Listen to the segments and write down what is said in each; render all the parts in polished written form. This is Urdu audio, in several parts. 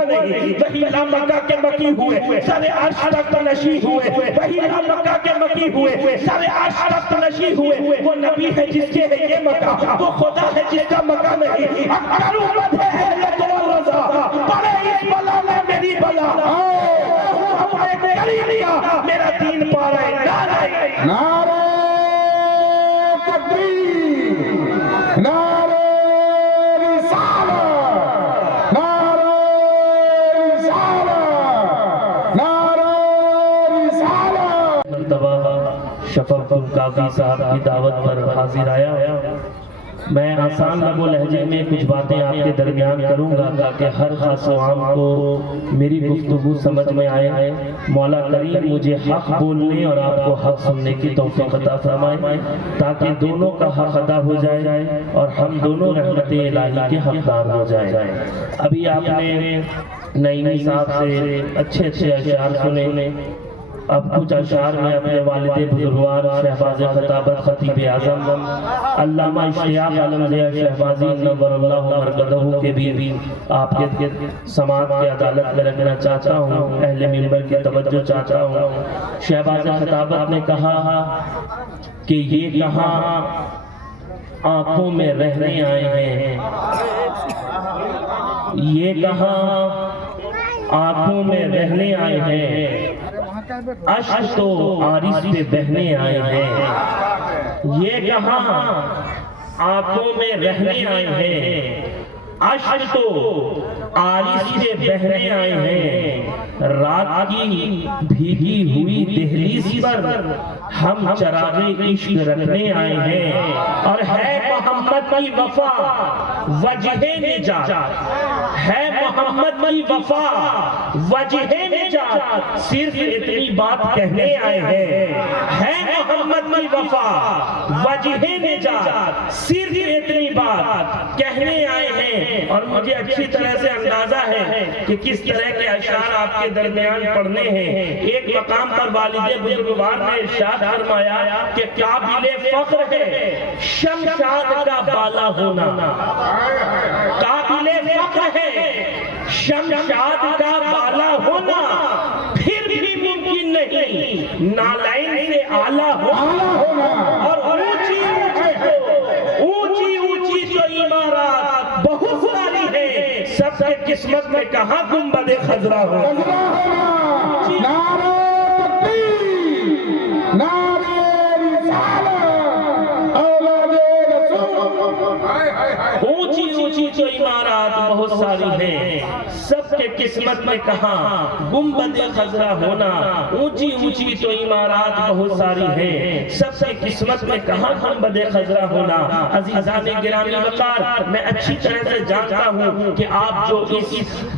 ہوا نہیں، وہی لا مکہ کے مکی ہوئے سر عرش تک نشی ہوئے، وہی لا مکہ کے مکی ہوئے سر عرش تک نشی ہوئے، وہ نبی ہے جس کے ہے یہ مکہ، وہ خدا ہے جس کا مکہ نہیں، اکبر امت ہے اہلیت والرضا، پڑے اس بلا میں میری بلا، اپنے کریمیا میرا دین پا رہے، نعرہ تکبیر، نعرہ رسالت، نعرہ رسالت، نعرہ رسالت۔ مرتبہ شفق القاضی صاحب کی دعوت پر حاضر آیا، میں آسان لب و لہجے میں کچھ باتیں آپ کے درمیان کروں گا تاکہ ہر خاص و عام کو میری گفتگو سمجھ میں آئے۔ مولا کریم مجھے حق بولنے اور آپ کو حق سننے کی توفیق عطا فرمائے تاکہ دونوں کا حق ادا ہو جائے اور ہم دونوں رحمت الہی کے حقدار ہو جائیں۔ ابھی آپ نے نعیمی صاحب سے اچھے اشعار سنے، اب کچھ اشعار میں اپنے والد بزرگوار شہباز خطابت خطیب اعظم علامہ اشتیاق عالم ضیاء شہبازی نور اللہ مرقدہ کے بھی آپ کے سماعت کی عدالت میں رکھنا چاہتا ہوں، اہل منبر کی توجہ چاہتا ہوں۔ شہباز خطابت نے کہا کہ یہ کہاں آنکھوں میں رہنے آئے ہیں، یہ کہاں آنکھوں میں رہنے آئے ہیں، اشک تو عارض پہ بہنے آئے ہیں، یہ کہاں آنکھوں میں رہنے آئے ہیں، اشک تو عارض پہ بہنے آئے ہیں، رات کی بھیگی ہوئی دہلیز پر ہم چراغ عشق رکھنے آئے ہیں، اور ہے محمد کی وفا وجہ نجات، ہے محمد کی وفا وجہ نجات، صرف اتنی بات کہنے آئے ہیں، ہے محمد کی وفا وجہ نجات، صرف اتنی بات کہنے آئے ہیں۔ اور مجھے اچھی طرح سے اندازہ ہے کہ کس طرح کے اشعار آپ کے درمیان پڑھنے ہیں۔ ایک مقام پر والد بزرگوار نے ارشاد فرمایا کہ قابل فخر ہے شمشاد کا بالا ہونا، قابل فخر ہے شمشاد کا بالا ہونا، پھر بھی ممکن نہیں نالائن سے اعلیٰ ہونا، اور اونچی اونچی جو عمارات بہت ساری ہیں، سب کے قسمت میں کہاں گنبد خضرا ہو۔ نعرہ تکبیر، نعرہ رسالت، اولاد رسول۔ اونچی اونچی جو عمارات بہت ساری ہیں، سب کے قسمت میں کہاں گنبد خضرا ہونا، اونچی اونچی تو عمارات بہت ساری ہیں، سب کے قسمت میں کہاں گنبد خضرا ہونا۔ عزیزان گرامی وقار، میں اچھی طرح سے جانتا ہوں کہ آپ جو اس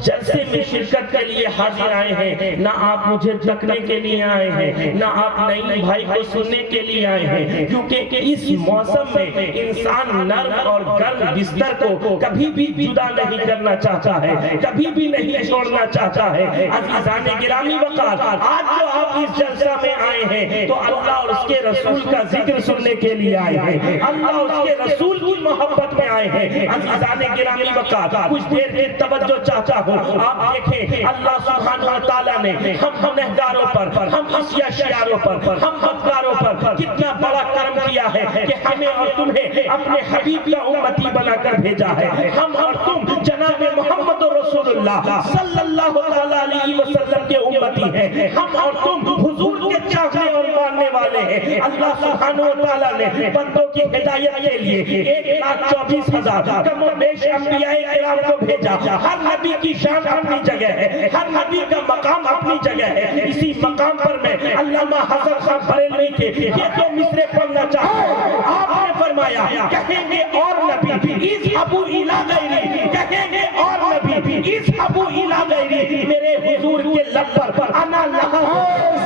جلسے میں شرکت کے لیے حاضر آئے ہیں، نہ آپ مجھے تکنے کے لیے آئے ہیں، نہ آپ نئی بھائی کو سننے کے لیے آئے ہیں، کیونکہ اس موسم میں انسان نرم اور گرم بستر کو کبھی بھی جدا نہیں کرنا چاہتا ہے، کبھی بھی نہیں چھوڑنا چاہتا ہے۔ عزیزان گرامی وقار، آج جو آپ اس جلسہ میں آئے ہیں تو اللہ اور اس کے رسول کا ذکر سننے کے لیے آئے ہیں، اللہ اور اس کے رسول کی محبت میں آئے ہیں۔ عزیزان گرامی وقار، کچھ دیر کی توجہ چاہتا ہوں، آپ دیکھیں اللہ سبحانہ وتعالیٰ نے ہم گنہگاروں پر، ہم عصیانوں پر، ہم بدکاروں پر کتنا بڑا کرم کیا ہے کہ ہمیں اور تمہیں اپنے حبیب کا امتی بنا کر بھیجا ہے۔ ہم اور تم جناب محمد رسول اللہ صلی اللہ علیہ وسلم کے امتی ہیں، ہم اور تم حضور کے چاہنے اور ماننے والے ہیں۔ اللہ سبحانہ وتعالیٰ نے بندوں کی ہدایت کے لیے 1,24,000 کم و بیش انبیاء کرام کو بھیجا۔ ہر نبی کی شان اپنی جگہ ہے، ہر نبی کا مقام اپنی جگہ ہے۔ اسی مقام پر میں علامہ حسن خان بریلوی کے یہ دو مصرے پڑھنا چاہتا ہوں۔ آپ نے فرمایا کہیں گے اور نبی اذهبوا الی غیری، کہیں گے اور نبی اذهبوا الی غیری، میرے حضور کے لب پر انا لہا،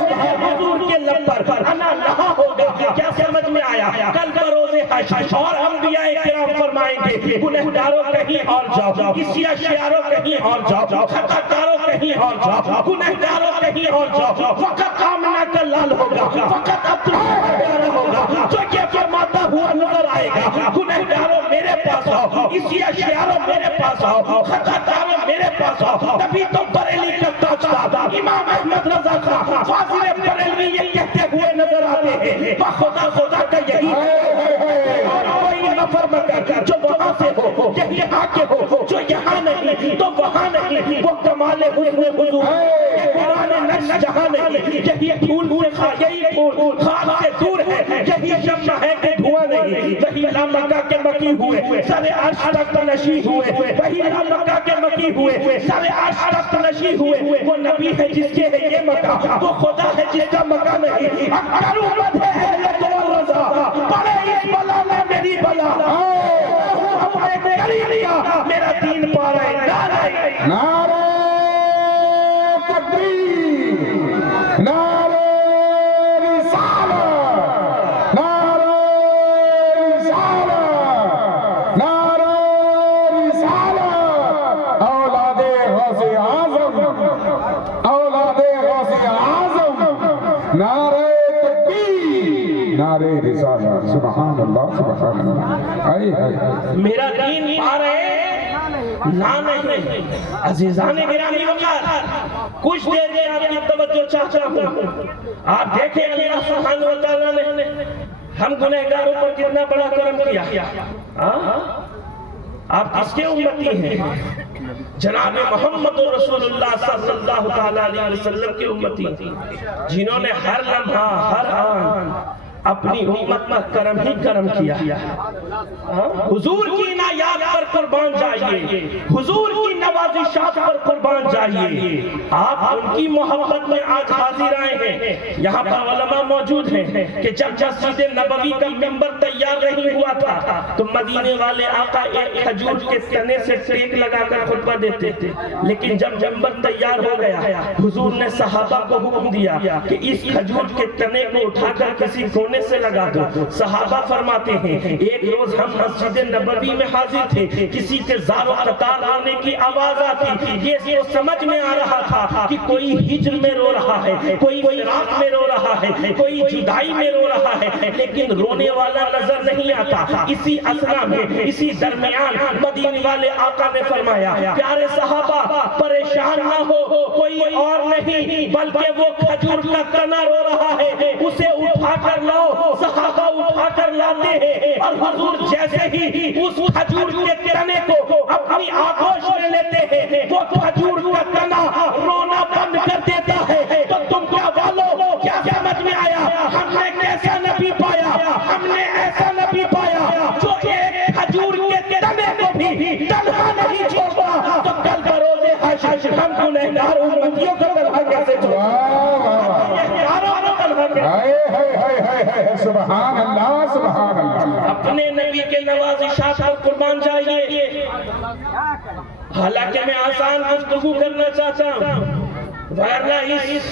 میرے حضور کے لب پر انا لہا ہوگا۔ کیا سمجھ میں آیا؟ کل بروز حشر اور انبیاء کرام فرمائیں گے گنہگاروں کہیں اور جاؤ، عصیانوں کہیں اور جاؤ، خطاکاروں کہیں اور جاؤ، گنہگاروں کہیں اور جاؤ، فقط آمنہ کا لال ہوگا، فقط عبداللہ کا پیارا ہوگا جو یہ فرماتا ہوا نظر آئے گا، گنہگاروں میرے پاس آؤ، اسی اشعاروں میرے پاس آؤ، خطاطاروں میرے پاس آؤ، تبھی تو بریلی کا تاجدار امام احمد رضا خان فاضل بریلوی یہ کہتے ہوئے نظر آتے ہیں، خدا خدا کا یہی کوئی نفر مگر جو وہاں سے ہو، یہی یہاں کے ہو، جو یہاں نہیں تو وہاں نہیں، وہ کمال حسن حضور قرآن نقش جہاں نہیں، یہی پھول سے یہی پھول خاک سے دور ہے، یہی شمع ہے کہ دھواں نہیں، وہی لامکہ کے مکی ہوئے سر عرش تک نشی ہوئے، وہی لامکہ کے مکی ہوئے سر عرش تک نشی ہوئے، وہ نبی ہے جس کے ہے یہ مکہ، وہ خدا ہے جس کا مکہ نہیں، اکبر امت ہے اہل قول رضا، پڑے اس بلا میں میری بلا، ہمارے کری لیا میرا دین پا رہے نعرہ نعرہ تکبیر، نعرہ رسالت، نعرہ رسالت، نعرہ رسالت، اولاد غوث اعظم، اولاد غوث اعظم، نعرہ تکبیر، نعرہ رسالت، سبحان اللہ سبحان اللہ، آئے آئے میرا دین پا رہے نہ نہیں۔ عزیزان گرامی وقار کچھ دیر میں آپ کی توجہ چاہتا ہوں، آپ دیکھیں اللہ سبحانہ وتعالیٰ نے ہم گنہگاروں پر کتنا بڑا کرم کیا۔ آپ کس کے امتی ہیں؟ جناب محمد رسول اللہ صلی اللہ تعالیٰ علیہ وسلم کے امتی، جنہوں نے ہر لمحہ ہر آن اپنی امت میں کرم ہی کرم کیا۔ حضور کی عنایات پر قربان جائیے، حضور کی نوازشات پر قربان جائیے، آپ ان کی محبت میں آج حاضر آئے ہیں۔ یہاں پر علماء موجود ہیں کہ جب مسجد نبوی کا منبر تیار نہیں ہوا تھا تو مدینے والے آقا ایک کھجور کے تنے سے ٹیک لگا کر خطبہ دیتے تھے، لیکن جب منبر تیار ہو گیا حضور نے صحابہ کو حکم دیا کہ اس کھجور کے تنے کو اٹھا کر کسی کونے سے لگا دو۔ صحابہ فرماتے ہیں ایک روز ہم مسجد نبوی میں حاضر تھے، کسی کے زار و قطار آنے کی آواز آتی، یہ سمجھ میں آ رہا تھا کہ کوئی ہجر میں رو رہا ہے، کوئی فراق میں رو رہا ہے، کوئی جدائی میں رو رہا ہے، لیکن رونے والا نظر نہیں آتا۔ اسی اثنا میں اسی درمیان مدینے والے آقا نے فرمایا پیارے صحابہ پریشان نہ ہو، کوئی اور نہیں بلکہ وہ کھجور کا تنا رو رہا ہے، اسے اٹھا کر لاؤ۔ صحابہ اٹھا کر لاتے ہیں اور حضور جیسے ہی اس کھجور کے تنے کو اپنی آغوش میں لیتے ہیں وہ کھجور کا تنا رونا بند کر دیتا ہے۔ تو تم کیا والو کیا سمجھ میں آیا؟ ہم نے کیسا نبی پایا، ہم نے ایسا نبی پایا جو ایک کھجور کے تنے کو بھی تنہا نہیں چھوڑا۔ تو کل بروز حشر ہم گنہگار امتیوں کو تنہا کیسے چھوڑا؟ سبحان اللہ سبحان اللہ، اپنے نبی کے نوازشات پر قربان جائیے۔ حالانکہ میں آسان گفتگو کرنا چاہتا ہوں، ورنہ اس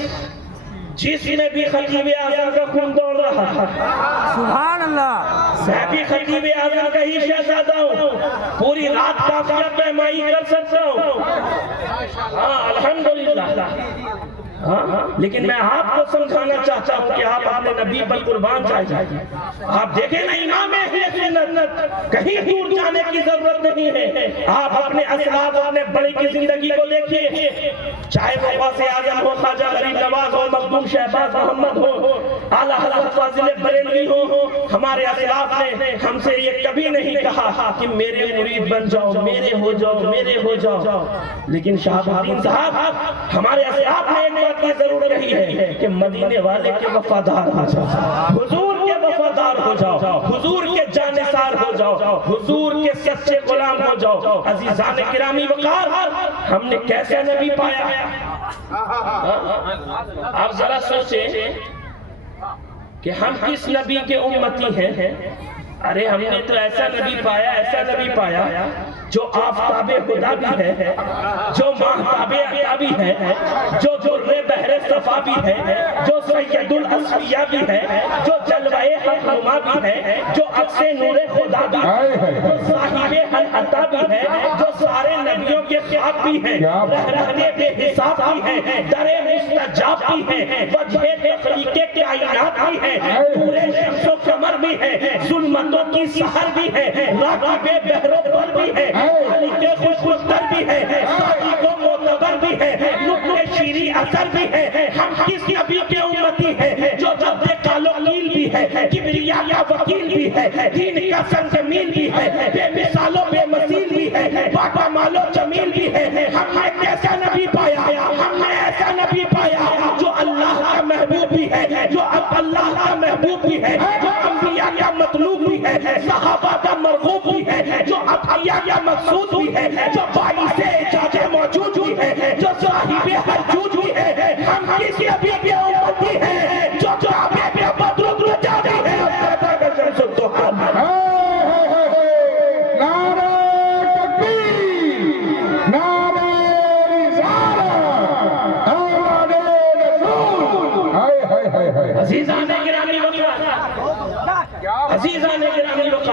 جس میں بھی خطیب اعظم کا خون دوڑ رہا ہے، سبحان اللہ، میں بھی خطیب اعظم کا ہی شہزادہ ہوں، پوری رات قافلہ پیمائی کر سکتا ہوں، الحمدللہ، لیکن میں آپ کو سمجھانا چاہتا ہوں کہ آپ اپنے نبی پر قربان جائیے۔ آپ دیکھیں نا امام اہل سنت، کہیں دور جانے کی ضرورت نہیں ہے، آپ اپنے اسلاف اپنے بڑے کی زندگی کو دیکھیے، چاہے وہ غوث اعظم ہو، خواجہ غریب نواز ہو، مخدوم شہباز محمد ہو، اعلیٰ حضرت فاضل بریلوی ہو، ہمارے اسلاف نے ہم سے یہ کبھی نہیں کہا کہ میرے مرید بن جاؤ، میرے ہو جاؤ، میرے ہو جاؤ، لیکن شہاب الدین صاحب ہمارے اسلاف نے ایک بات کی ضرور رہی ہے کہ مدینے والے کے وفادار ہو جاؤ، حضور کے وفادار ہو جاؤ، حضور کے جانثار ہو جاؤ، حضور کے سچے غلام ہو جاؤ۔ عزیزان گرامی وقار ہم نے کیسے نبی پایا؟ آپ ذرا سوچیں کہ ہم کس نبی کے امتی ہیں؟ ارے ہم نے تو ایسا نبی پایا، ایسا نبی پایا جو آفتاب خدا بھی ہے، جو ماہتاب عطا بھی ہے، جو در بحر صفا بھی ہے، جو سید الاسفیاء بھی ہے، جو جلوہ حق نما بھی ہے، جو عکس نور خدا بھی ہے، جو صاحب حق عطا بھی ہے، جو سارے نبیوں کے خواب بھی ہیں، رہنے بے حساب بھی ہیں، در مستجاب بھی ہیں، وجہ تخلیق کائنات بھی ہیں، پورے شمس و قمر قمر بھی ہے، ظلمتوں کی سحر بھی ہے، راکب بحروں پر بھی ہے، علی کے خوشبختر بھی ہے، صادق و معتبر بھی ہے، نقل شیری اثر بھی ہے، ہم کس نبی کے امتی ہیں جو جد قال و قیل بھی ہے، کبریا کا وکیل بھی ہے، دین کا سرزمین بھی ہے، بے مثال و بے مثیل بھی ہے، پاک مال و جمیل بھی ہے، ہم نے کیسا نبی پایا، ہم نے ایسا نبی پایا جو اللہ کا محبوب بھی ہے، جو اب اللہ کا محبوب بھی ہے، جو انبیاء کا مطلوب بھی ہے، صحابہ کا مرغوب بھی ہے، جو عطیہ کا مقصود بھی ہے، جو باعث اعجاز موجود بھی ہے، جو صاحب ہر جود بھی ہے، ہم کس نبی کے امتی ہیں جو کعبے پہ بدرود رجاتی ہے، نعرہ تکبیر، نعرہ رسالت، اولاد رسول، ہائے ہائے ہائے ہائے، عزیزان گرامی وقت، عزیزان گرامی وقت،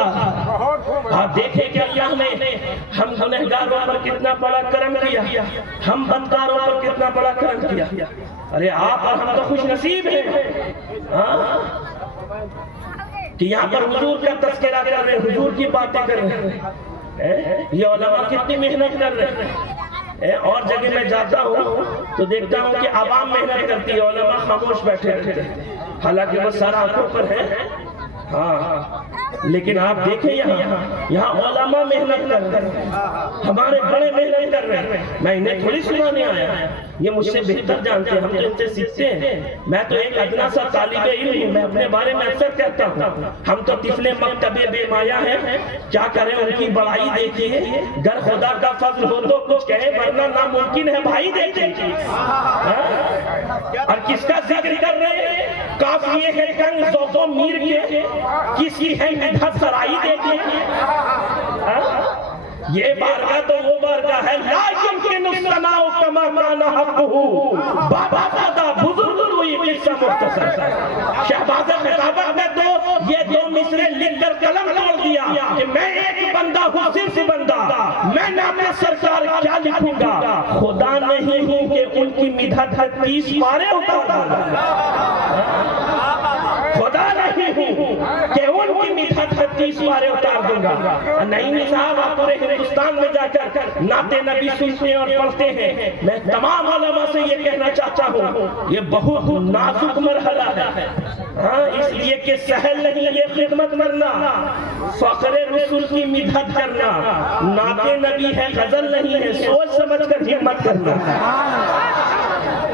آپ دیکھیں کہ اللہ نے ہم گنہگاروں پر کتنا بڑا کرم کیا، ہم بدکاروں پر کتنا بڑا کرم کیا۔ ارے آپ اور ہم تو خوش نصیب ہیں کہ یہاں پر حضور کا تذکرہ کر رہے ہیں، حضور کی باتیں کر رہے ہیں، یہ علماء کتنی محنت کر رہے ہیں۔ اور جگہ میں جاتا ہوں تو دیکھتا ہوں کہ عوام محنت کرتی ہے، علماء خاموش بیٹھے رہتے ہیں، حالانکہ وہ سارا آنکھوں پر ہے، ہاں لیکن آپ دیکھیں یہاں علماء محنت کر رہے ہیں، ہمارے بڑے محنت کر رہے ہیں، میں انہیں تھوڑی سنانے آیا، یہ مجھ سے بہتر جانتے ہیں، ہم تو ان سے سیکھتے ہیں، میں تو ایک ادنا سا طالب علم ہوں، میں اپنے بارے میں اکثر کہتا ہوں، ہم تو طفل مکتب بے مایا ہیں، کیا کریں ان کی بڑائی دیکھیے، گر خدا کا فضل ہو تو کچھ کہے ورنہ ناممکن ہے بھائی دیکھیے، اور کس کا ذکر کر رہے ہیں، کافیے ہے کنگ ذوق و میر کے، کس کی ہے مدحت سرائی دیکھیے، یہ بارگاہ تو وہ بارگاہ ہے لا یمکن السماء کما کان حقہ، بابا دادا بزرگ ہوئی قصہ مختصر سا، شہباز خطابت نے تو یہ دو مصرے لکھ کر قلم توڑ دیا کہ میں ایک بندہ ہوں، صرف بندہ، میں نام سرکار کیا لکھوں گا، خدا نہیں ہوں کہ ان کی مدحت 30 پارے اتار دوں گا، خدا نہیں ہوں کہ ان کی مدحت 30 پارے اتار دوں گا۔ نہیں صاحب آپ پورے ہندوستان میں جا کر نعت نبی سنتے اور پڑھتے ہیں، میں تمام علماء سے یہ کہنا چاہتا ہوں یہ بہت نازک مرحلہ ہے، اس لیے کہ سہل نہیں یہ خدمت کرنا، فخر رسول کی مدحت کرنا، نعت نبی ہے غزل نہیں ہے، سوچ سمجھ کر ہمت کرنا،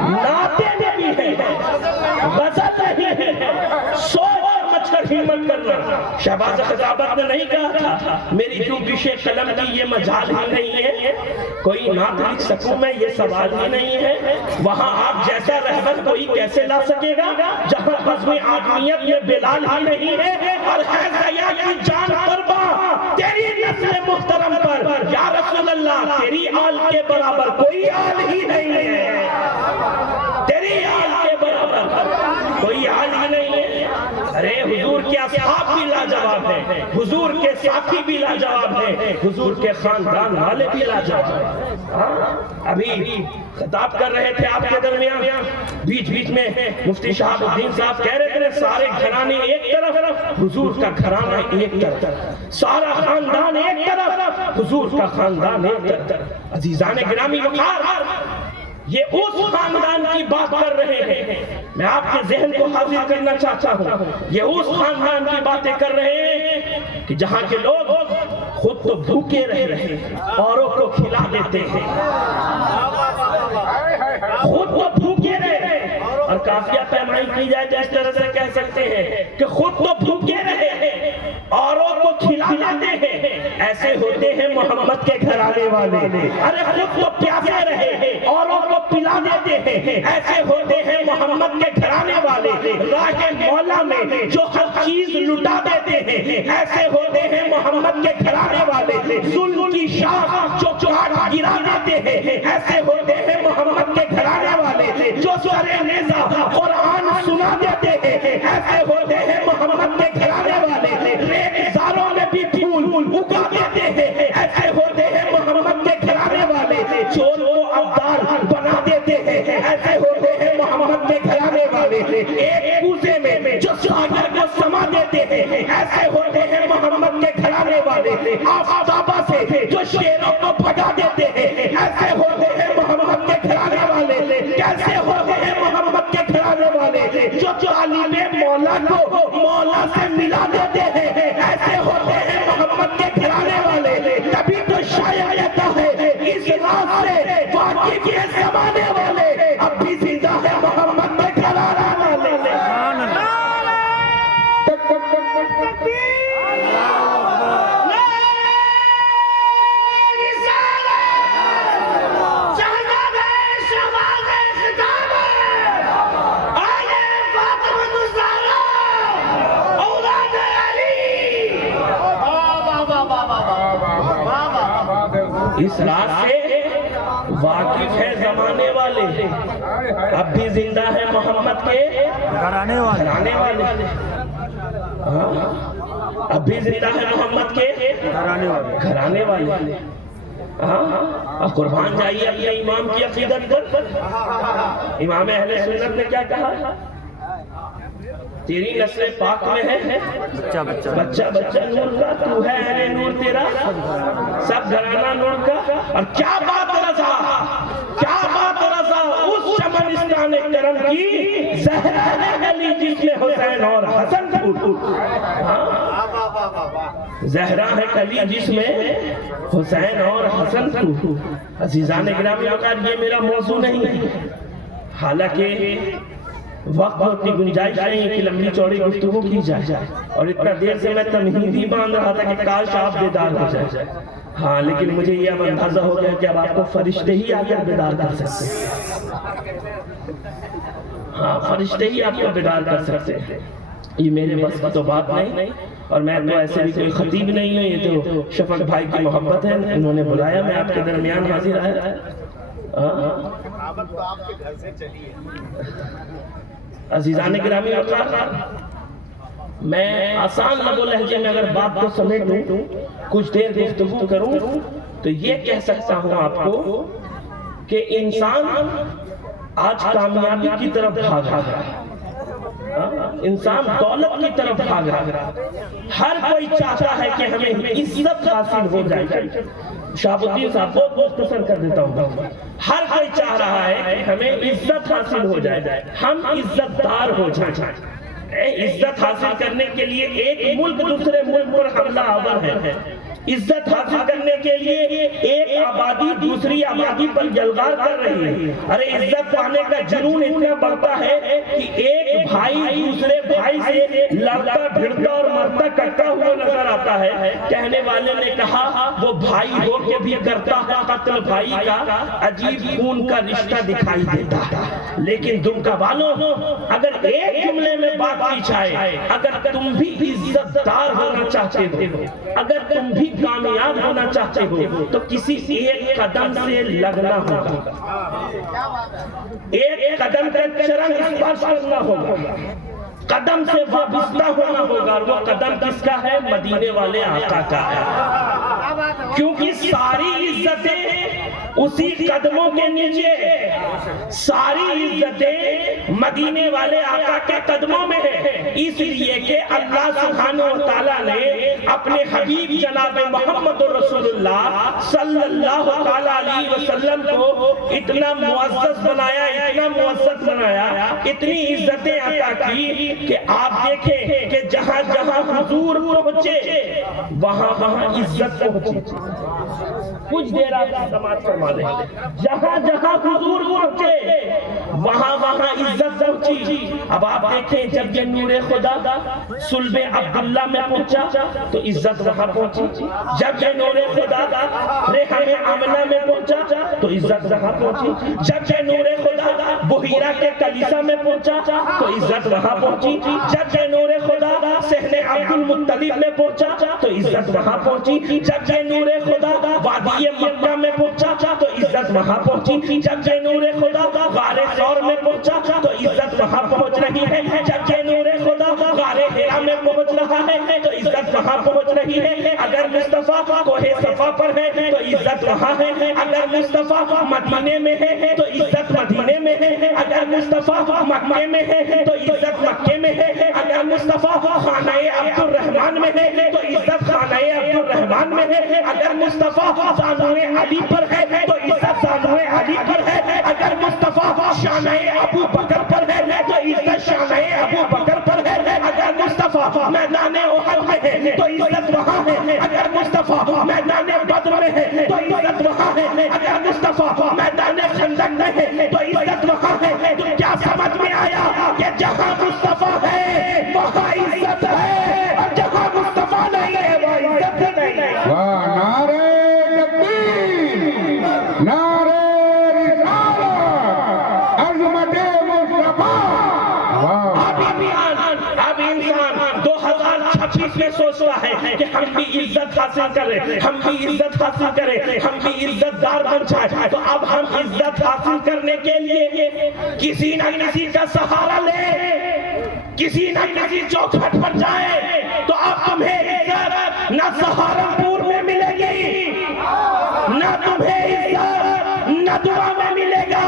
نعت نبی ہے غزل نہیں ہے، سوچ سمجھ کر ہمت کرنا۔ شہباز خطابت نے نہیں کہا تھا میری جو بشے قلم کی یہ مجال ہی نہیں ہے، کوئی نعت لکھ سکوں میں یہ سوال ہی نہیں ہے، وہاں آپ جیسا رہبر کوئی کیسے لا سکے گا جہاں بزم آدمیت یہ بلال ہی نہیں ہے، اور ہے زیا کی جان قرباں تیری نسل محترم پر، یا رسول اللہ تیری آل کے برابر کوئی آل ہی نہیں ہے، تیری آل کے برابر کوئی آل ہی نہیں ہے۔ ارے حضور کے اصحاب بھی لاجواب ہیں، حضور کے ساتھی بھی لاجواب ہیں، حضور کے خاندان والے بھی لاجواب ہیں۔ ابھی خطاب کر رہے تھے آپ کے درمیان، بیچ بیچ میں مفتی شہاب الدین صاحب کہہ رہے تھے سارے گھرانے ایک طرف، حضور کا گھرانہ ایک طرف، سارا خاندان ایک طرف، حضور کا خاندان ایک طرف۔ عزیزان گرامی وقار، یہ اس خاندان کی بات کر رہے ہیں، میں آپ کے ذہن کو حاضر کرنا چاہتا ہوں، یہ اس خاندان کی باتیں کر رہے ہیں کہ جہاں کے لوگ خود تو بھوکے رہے ہیں، اوروں کو کھلا دیتے ہیں، خود تو بھوکے رہے، اور کافیہ پیمائی کی جائے تو اس طرح سے کہہ سکتے ہیں کہ خود تو بھوکے رہے اوروں کو کھلا دیتے ہیں، ایسے ہوتے ہیں محمد کے گھرانے والے، ارے خود تو پیاسے رہے اوروں کو پلا دیتے ہیں، ایسے ہوتے ہیں محمد کے گھرانے والے، راہ مولا میں جو ہر چیز لٹا دیتے ہیں، ایسے ہوتے ہیں محمد کے گھرانے والے، ظلم کی شاخ جو کاٹ گرا دیتے ہیں، ایسے ہوتے ہیں محمد کے گھرانے والے، جو سر نیزہ قرآن سنا دیتے ہیں، ایسے ہوتے ہیں محمد کے گھرانے والے، ریت زاروں میں بھی پھول اگا دیتے ہیں، ایسے ہوتے ہیں محمد کے گھرانے والے، چور کو عبدال بنا دیتے ہیں، ایسے ہوتے ہیں محمد کے گھرانے والے، ایک کوزے میں جو ساگر کو سما دیتے ہیں، اللہ سے ملا دیتے ہیں، ایسے ہوتے ہیں محمد کے گھرانے والے. تبھی تو شاید کہتا ہے اس راز سے واقف یہ زمانے والے اب بھی زندہ ہے محمد کے گھرانے والے. سبحان اللہ. اس راز سے واقف ہے زمانے والے اب بھی زندہ ہے محمد کے گھرانے والے. گھرانے والے. اب بھی زندہ ہے محمد کے گھرانے والے. گھرانے والے. اب قربان جائیے اپنے امام کی عقیدت پر. امام اہل سنت نے کیا کہا؟ تیری نسل پاک میں ہے بچہ بچہ بچہ بچہ نور کا، تو ہے اہل نور تیرا سب گھرانہ نور کا. اور کیا بات رضا، کیا بات رضا اس شمنستان کرم کی زہرا علی جس میں حسین اور حسن زہرا ہے کلی جس میں حسین اور حسن کو. عزیزان گرامی اوقات یہ میرا موضوع نہیں ہے، حالانکہ وقت اتنی گنجائش نہیں کہ لمبی چوڑی گفتگو کی جائے، اور اتنا دیر سے میں تمہیدی باندھ رہا تھا کہ کاش آپ بیدار ہو جائے. ہاں لیکن مجھے یہ اب اندازہ ہو گیا کہ اب آپ کو فرشتے ہی آ کر بیدار کر سکتے ہیں. ہاں فرشتے ہی آپ کو بیدار کر سکتے ہیں. یہ میرے بس کی تو بات نہیں، اور میں تو ایسے بھی کوئی خطیب نہیں ہوں. یہ تو شفق بھائی کی محبت ہے، انہوں نے بلایا، میں آپ کے درمیان حاضر آیا. عزیزان گرامی اوقات میں آسان لب و لہجے میں اگر بات کو سمیٹوں، کچھ دیر گفتگو کروں تو یہ کہہ سکتا ہوں آپ کو کہ انسان آج کامیابی کی طرف بھاگ رہا ہے، انسان دولت کی طرف بھاگ رہا ہے. ہر کوئی چاہتا ہے کہ ہمیں عزت حاصل ہو جائے. شہاب الدین صاحب بہت مختصر کر دیتا ہوں. ہر کوئی چاہ رہا ہے کہ ہمیں عزت حاصل ہو جائے، ہم عزت دار ہو جائیں. عزت حاصل کرنے کے لیے ایک ملک دوسرے ملک پر حملہ آور ہے. عزت حاصل کرنے کے لیے ایک آبادی دوسری آبادی پر جلغار کر رہی ہے. ارے عزت پانے کا جنون اتنا بڑھتا ہے کہ ایک بھائی دوسرے بھائی سے لڑتا بھڑتا اور مرتا کٹتا ہوا نظر آتا ہے. کہنے والے نے کہا وہ بھائی ہو کے بھی کرتا ہے قتل بھائی کا، عجیب خون کا رشتہ دکھائی دیتا ہے. لیکن دمکا والوں، اگر ایک جملے میں بات کی جائے، اگر تم بھی عزت دار ہونا چاہتے ہو، اگر تم بھی کامیاب ہونا چاہتے ہو تو کسی ایک قدم سے لگنا ہوگا، ایک قدم کا چرنگ اسپرش کرنا ہوگا، قدم سے وابستہ ہونا ہوگا. اور وہ قدم کس کا ہے؟ مدینے والے آقا کا ہے. کیونکہ ساری عزتیں اسی قدموں کے نیچے، ساری عزتیں مدینے والے آقا کے قدموں میں ہیں. اس لیے کہ اللہ سبحانہ وتعالی نے اپنے حبیب جناب محمد رسول اللہ صلی اللہ علیہ وسلم کو اتنا معزز بنایا، اتنا معزز بنایا، اتنی عزتیں عطا کی کہ آپ دیکھیں کہ جہاں جہاں حضور پہنچے وہاں وہاں عزت پہنچی. کچھ دیر آپ سماعت فرما دیں. جہاں جہاں حضور پہنچے وہاں وہاں عزت پہنچی. اب آپ دیکھیں جب یہ نور خدا صلب عبداللہ میں پہنچا تو عزت وہاں پہنچی. جب یہ نور خدا رحم آمنہ میں پہنچا تو عزت وہاں پہنچی. جب یہ نور خدا بحیرہ کے کلیسا میں پہنچا تو عزت وہاں پہنچی. جب یہ نور خدا صحن عبد المطلب میں پہنچا تو عزت وہاں پہنچی. جب یہ نور خدا وادی مکہ میں پہنچا تو عزت وہاں پہنچی. جب یہ نور خدا غار ثور میں پہنچا تو عزت وہاں پہنچ رہی ہے. جب یہ نور خدا غار حرا میں پہنچ رہا ہے تو عزت وہاں پہنچ رہی ہے. اگر مصطفیٰ کوہ صفا پر ہے تو عزت وہاں ہے. اگر مصطفیٰ مدینے میں ہے تو عزت مدینے میں ہے. اگر مصطفیٰ مکے میں ہے تو عزت مکے میں ہے. اگر مصطفیٰ خانہ عبد الرحمن میں ہے تو عزت خانہ عبد الرحمن میں ہے. اگر مصطفیٰ زانوے علی پر ہے تو عزت زانوے علی پر ہے. اگر مصطفیٰ شانہ ابو بکر پر ہے تو عزت شانہ ابو بکر پر ہے. اگر اگر مصطفیٰ میدان احد میں ہے تو عزت وہاں ہے، اگر مصطفیٰ میدان بدر میں ہے تو عزت وہاں ہے، اگر مصطفیٰ میدان خندق میں ہے تو عزت وہاں ہے۔ تو کیا سمجھ میں آیا کہ جہاں مصطفیٰ ہے وہاں عزت ہے، اور جہاں مصطفیٰ نہیں ہے وہاں عزت نہیں ہے۔ واہ، نعرہ تکبیر، نعرہ رسالت، عظمت مصطفیٰ۔ اب انسان 2026 میں سوچتا ہے کہ ہم بھی عزت حاصل کریں، ہم بھی عزت حاصل کریں، ہم بھی عزت دار بن جائیں۔ تو اب ہم عزت حاصل کرنے کے لیے کسی نہ کسی کا سہارا لیں، کسی نہ کسی چوکھٹ پر جائیں۔ تو اب تمہیں عزت نہ سہارنپور میں ملے گی، نہ تمہیں عزت ندوہ میں ملے گا،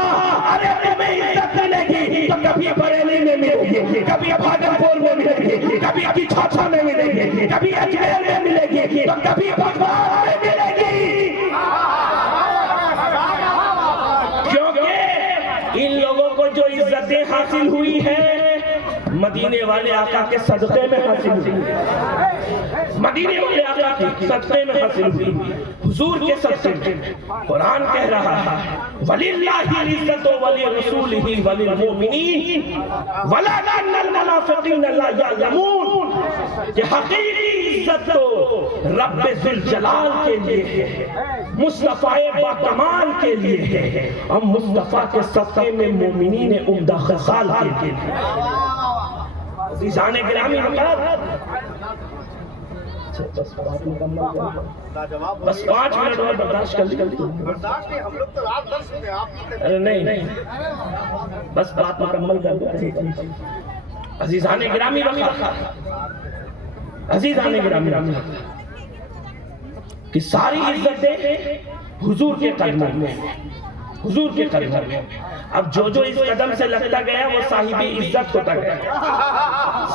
ارے تمہیں عزت ملے گی تو کبھی بریلی میں ملے گی، کبھی بھاگلپور میں ملے گی، کبھی ابھی چھاچھا میں ملے گی، کبھی اجمیر میں ملے گی، تو کبھی بغداد میں ملے گی۔ کیونکہ ان لوگوں کو جو عزتیں حاصل ہوئی ہیں مدینے والے آقا کے صدقے میں حاصل ہوئی، مدینے والے آقا کے صدقے میں حاصل ہوئی، حضور کے صدقے میں۔ قرآن کہہ رہا ہے وَلِلَّهِ الْعِزَّةُ وَلِرَسُولِهِ وَلِلْمُؤْمِنِينَ وَلَكِنَّ الْمُنَافِقِينَ لَا يَعْلَمُونَ، کہ حقیقی عزت تو رب ذوالجلال کے لیے ہے، مصطفیٰ باکمال کے لیے ہے، اور مصطفیٰ کے صدقے میں مومنین عمدہ خصال کے لیے۔ عزیزان گرامی بس 5 منٹ اور برداشت کر لیجیے۔ ارے نہیں، بس بات مکمل کر دیں۔ عزیزان گرامی عزیزان گرامی کہ ساری عزتیں حضور کے قدموں میں، حضور کے قدموں میں۔ اب جو جو اس قدم سے لگتا گیا وہ صاحب عزت ہوتا گیا،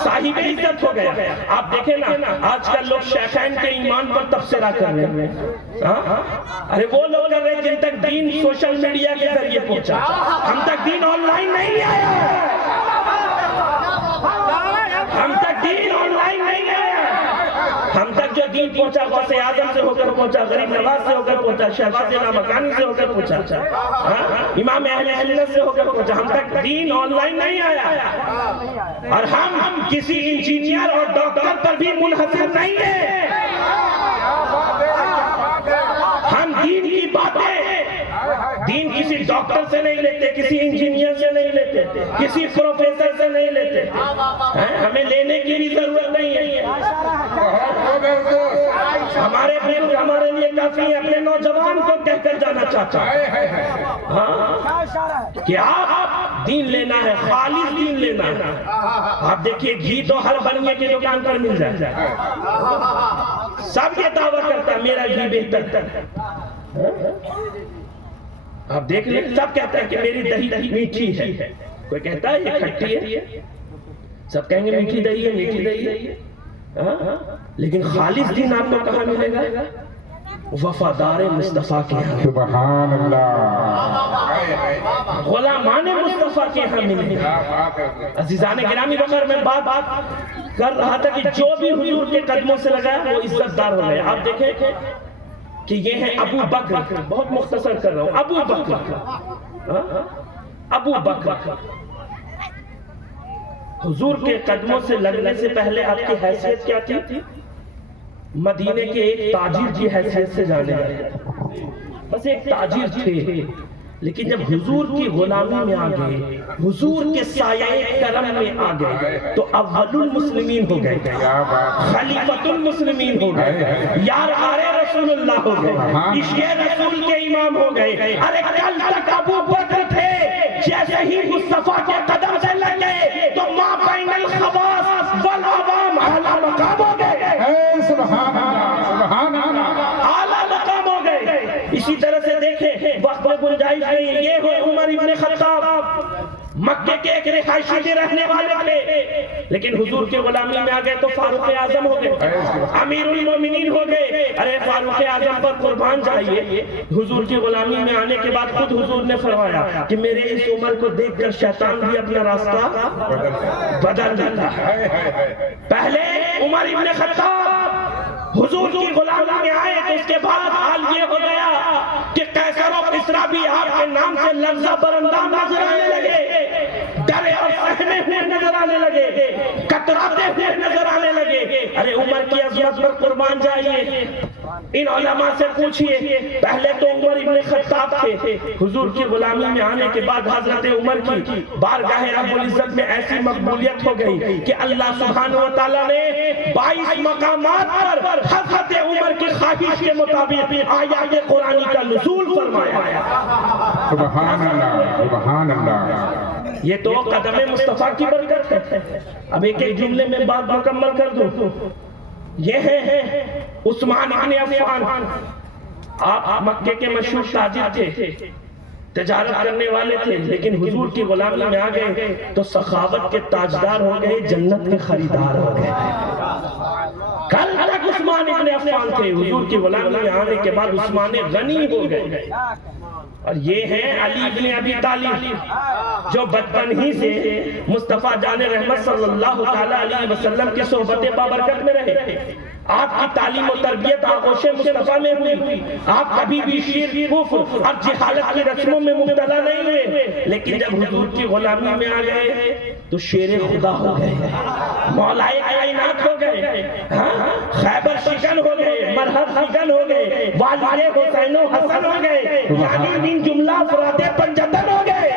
صاحب عزت ہو گیا۔ آپ دیکھیں نا آج کل لوگ شیخین کے ایمان پر تبصرہ کر رہے ہیں، ارے وہ لوگ کر رہے ہیں جن تک دین سوشل میڈیا کے ذریعے پہنچا، ہم تک دین آن لائن نہیں آیا، ہم تک دین آن لائن نہیں آیا۔ ہم تک جو دین پہنچا غوث اعظم سے ہو کر پہنچا، غریب نواز سے ہو کر پہنچا، شہباز لامکانی سے ہو کر پہنچا، امام اہل سنت سے ہو کر پہنچا، ہم تک دین آن لائن نہیں آیا۔ اور ہم کسی انجینئر اور ڈاکٹر پر بھی منحصر نہیں ہیں، ہم دین کی باتیں دین کسی ڈاکٹر سے نہیں لیتے، کسی انجینئر سے نہیں لیتے، کسی پروفیسر سے نہیں لیتے، ہمیں لینے کی بھی ضرورت نہیں ہے۔ ہمارے بزرگ ہمارے لیے کافی ہیں۔ اپنے نوجوان کو کہہ کر جانا چاہتا ہوں کہ آپ دین لینا ہے، خالص دین لینا ہے۔ آپ دیکھیے گھی تو ہر بنیے کی دکان پر مل جائے، سب یہ دعویٰ کرتا ہے میرا گھی بہتر ہے۔ آپ دیکھ لیں سب کہتا ہے کہ میری دہی میٹھی ہے، کوئی کہتا ہے یہ کھٹی ہے، سب کہیں گے میٹھی دہی ہے، میٹھی دہی ہے۔ لیکن خالص دین آپ کو کہاں ملے گا؟ وفادار مصطفیٰ کے ہاں، سبحان اللہ، غلامان مصطفیٰ کے ہاں ملے گا۔ عزیزان گرامی بخیر میں بات کر رہا تھا کہ جو بھی حضور کے قدموں سے لگا وہ عزت دار ہو گئے۔ آپ دیکھیں کہ یہ ہے ابو بکر، بہت مختصر کر رہا ہوں، ابو بکر حضور کے قدموں سے لگنے سے پہلے آپ کی حیثیت کیا تھی؟ مدینے کے ایک تاجر کی حیثیت سے جانے گئے، بس ایک تاجر تھے۔ لیکن جب حضور کی غلامی میں آ گئے، حضور کے سایہ کرم میں آ گئے تو اول المسلمین ہو گئے، خلیفۃ المسلمین ہو گئے، یار رسول اللہ ہو گئے، عشق رسول کے امام ہو گئے۔ ارے کل تک ابو بکر تھے، جیسے ہی مصطفیٰ کے قدم سے لگ گئے تو ما بین الخواص والعوام اعلیٰ مقام ہو گئے، سبحان اللہ، سبحان اللہ، اعلیٰ مقام ہو گئے۔ اسی طرح سے دیکھیں وقت میں گنجائش نہیں، یہ ہو عمر ابن خطاب مکے کے ایک رہائشی کے رہنے والے تھے، لیکن حضور کے غلامی میں آ گئے تو فاروق اعظم ہو گئے، امیر المومنین ہو گئے۔ ارے فاروق اعظم پر قربان جائیے، حضور کی غلامی میں آنے کے بعد خود حضور نے فرمایا کہ میرے اس عمر کو دیکھ کر شیطان بھی اپنا راستہ بدل دیتا ہے۔ پہلے عمر ابن خطاب حضور کی غلامی میں آئے تو اس کے بعد حال یہ ہو گیا کہ قیصر و کسریٰ بھی آپ کے نام سے لرزہ برانداز نظر آنے لگے، ڈرے اور سہمے ہوئے نظر آنے لگے، کتراتے ہوئے نظر آنے لگے۔ ارے عمر کی عظمت پر قربان جائیے، ان علماء سے پوچھئے، پہلے تو عمر ابن خطاب تھے، حضور کی غلامی میں آنے کے بعد حضرت عمر کی بارگاہ رب العزت میں ایسی مقبولیت ہو گئی کہ اللہ سبحانہ وتعالیٰ نے 22 مقامات پر حضرت عمر کی خواہش کے مطابق آیات قرآنی کا نزول فرمایا۔ سبحان اللہ، سبحان اللہ۔ یہ تو قدم مصطفیٰ کی برکت ہے۔ اب ایک ایک جملے میں بات مکمل کر دوں، یہ ہے عثمان ابن عفان۔ آپ مکے کے مشہور تاجر تھے، تجارت کرنے والے تھے، لیکن حضور کی غلامی میں آ گئے تو سخاوت کے تاجدار ہو گئے، جنت کے خریدار ہو گئے۔ کل تک عثمان ابن عفان تھے، حضور کی غلامی میں آنے کے بعد عثمان غنی ہو گئے۔ اور یہ ہیں علی بن ابی طالب، جو بچپن ہی سے مصطفیٰ جان رحمت صلی اللہ علیہ وسلم کی صحبت بابرکت میں رہے۔ آپ کی تعلیم و تربیت آغوش مصطفیٰ میں ہوئی، آپ کبھی بھی شرک، کفر اور جہالت کی رسموں میں مبتلا نہیں ہوئے، لیکن جب حضور کی غلامی میں آ گئے تو شیر خدا ہو گئے، مولائے کائنات ہو گئے، خیبر شکن ہو گئے، مرحب شکن ہو گئے، والد حسین و حسن ہو گئے، یعنی دن جملہ افراد پنجتن ہو گئے۔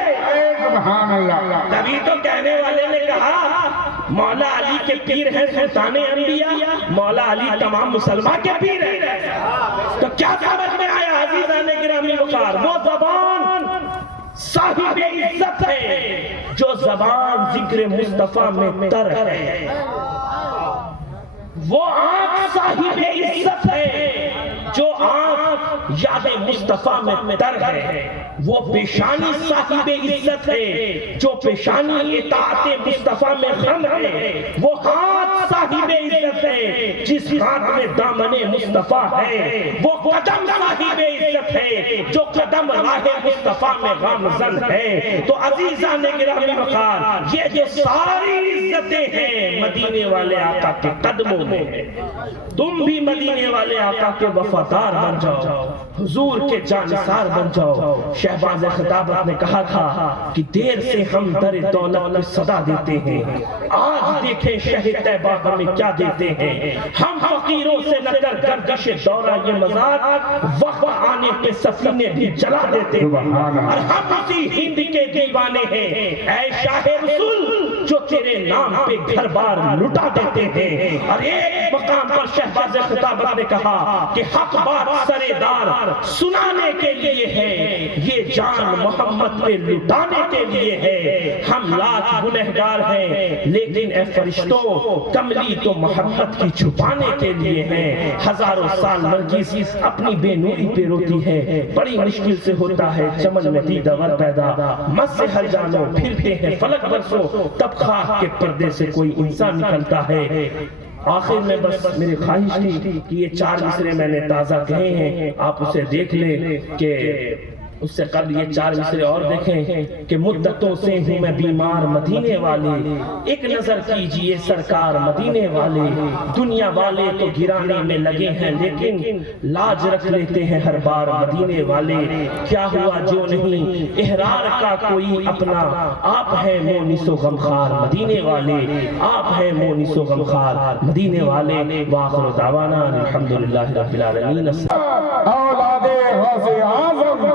سبحان اللہ۔ تبھی تو کہنے والے نے کہا مولا علی کے پیر ہیں سلطان انبیاء، مولا علی تمام مسلمان کے پیر ہیں۔ تو کیا سمجھ میں آیا عزیزان گرامی وقار؟ وہ زبان صاحب عزت ہے جو زبان ذکر مصطفیٰ میں تر ہے، وہ آنکھ صاحب عزت ہے جو آنکھ یاد مصطفیٰ میں تر ہے، وہ پیشانی صاحب عزت ہے جو پیشانی اطاعت مصطفیٰ میں غم ہے، وہ ہاتھ صاحب عزت ہے جس ہاتھ میں دامن مصطفیٰ ہے، وہ قدم صاحب عزت ہے جو قدم راہ مصطفیٰ میں غامزن ہے۔ تو عزیزان گرامی وقار، یہ جو ساری عزتیں ہیں مدینے والے آقا کے قدموں میں ہیں۔ تم بھی مدینے والے آقا کے وفادار بن جاؤ، حضور کے جانثار بن جاؤ۔ شہباز خطابت نے کہا تھا کہ دیر سے ہم در دولت میں صدا دیتے ہیں، آج دیکھیں شہر طیبہ ہمیں کیا دیتے ہیں۔ ہم فقیروں سے نہ کر گردش دورہ یہ مزاق، وقت آنے پہ سفینے بھی جلا دیتے ہیں، اور ہم اسی ہند کے دیوانے ہیں اے شاہ رسول جو تیرے نام پہ گھر بار لٹا دیتے ہیں۔ اور ایک مقام پر شہباز خطابت نے کہا کہ حق بات سردار سنانے کے لیے ہے، یہ جان محمد پہ لٹانے کے لیے ہے۔ ہم لاکھ گنہگار ہیں لیکن اے فرشتوں کملی تو محمد کی چھپانے کے لیے ہے۔ ہزاروں سال نرگس اپنی بے نوری پہ روتی ہے، بڑی مشکل سے ہوتا ہے چمن میں دیدہ پیدا، مس سے ہر جانو پھرتے ہیں فلک برسوں، تب خاک کے پردے سے کوئی انسان نکلتا ہے۔ آخر میں بس میری خواہش تھی کہ یہ 4 مصرے میں نے تازہ کہے ہیں، آپ اسے دیکھ لیں کہ اس سے قبل یہ 4 مصرے اور دیکھیں کہ مدتوں سے ہوں میں بیمار مدینے والے، ایک نظر کیجئے سرکار مدینے والے، دنیا والے تو گرانے میں لگے ہیں لیکن لاج رکھ لیتے ہیں ہر بار مدینے والے۔ کیا ہوا جو نہیں احرار کا کوئی اپنا، آپ ہیں مونس و غمخار مدینے والے، آپ ہیں مونس و غمخار مدینے والے۔ وآخر دعوانا الحمدللہ رب العالمین۔ اولاد غوث اعظم